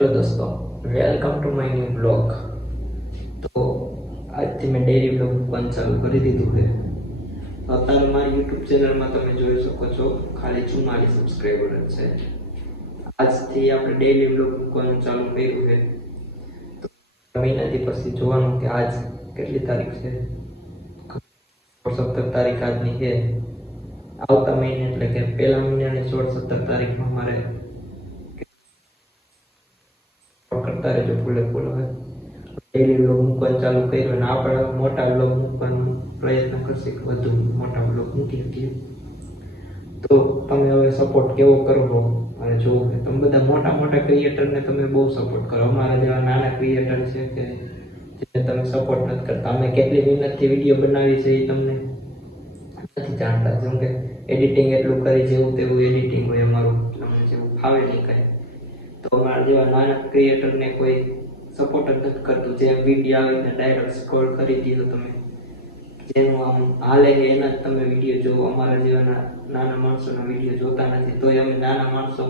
Hello दोस्तों, welcome to my new blog. तो આજથી મેં ડેરી બ્લોગ પણ ચાલુ કરી દીધું છે। અત્યારે મારી યુટ્યુબ ચેનલમાં તમે જોઈ શકો છો ખાલી 44 સબસ્ક્રાઇબર જ છે। આજથી આપણે ડેલી બ્લોગ મૂકવાનું ચાલુ કર્યું છે। તો મહિનાથી પછી જોવાનું કે આજ કેટલી તારીખ છે। 17 તારીખ આજની છે। આવતા મહિને એટલે કે પહેલા મહિનાની 16-17 તારીખમાં મારે करता रहे जो फूले फूल है डेली व्लॉग मूकવાનું ચાલુ કર્યું અને આપણે મોટા વ્લોગ મૂકવાનો પ્રયત્ન કરશે કે વધુ મોટા વ્લોગ મૂકી શકીએ। તો તમે હવે સપોર્ટ કેવો કરો અને જો તમે બધા મોટા મોટા ક્રિએટરને તમે બહુ સપોર્ટ કરો। અમારા જેવા નાના ક્રિએટર છે કે જે તમે સપોર્ટ નથી કરતા। અમે કેટલી મહેનતથી વિડીયો બનાવી છે એ તમને નથી જાણતા। જેમ કે એડિટિંગ એટલું કરી જેવું તેવું એડિટિંગ હોય અમારું, તમને જેવું ફાવે નહીં કાંઈ। તો અમારા જેવા નાના ક્રિએટરને કોઈ સપોર્ટ જ નથી કરતું। જે વિડીયો આવે ને ડાયરેક્ટ સ્ક્રોલ કરી દીધો તમે, જેનું આમ હાલે છે એના જ તમે વિડીયો જોવો। અમારા જેવા નાના માણસોના વિડીયો જોતા નથી। તોય અમે નાના માણસો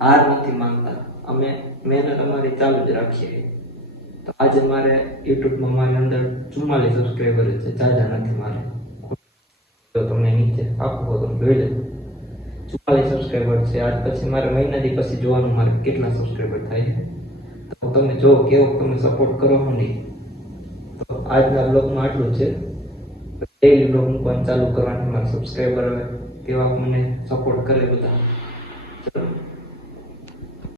હાર નથી માનતા, અમે મહેનત અમારી ચાલુ જ રાખીએ। તો આજે મારે યુટ્યુબમાં મારી અંદર 44 સબસ્ક્રાઈબર છે, જાજા નથી મારે। તો તમને નીચે આપો તમે જોઈ લેજો 44 સબસ્ક્રાઇબર છે। આજ પછી મારે મહિનાથી પછી જોવાનું મારે કેટલા સબસ્ક્રાઇબર થાય છે। તો તમે જો કેવો તમે સપોર્ટ કરો નહીં। તો આજના બ્લોગમાં આટલું છે। ડેઈલી બ્લોગ મૂકવાનું ચાલુ કરવાનું, મારા સબસ્ક્રાઇબર હવે કેવા મને સપોર્ટ કરે બધા। ચલો।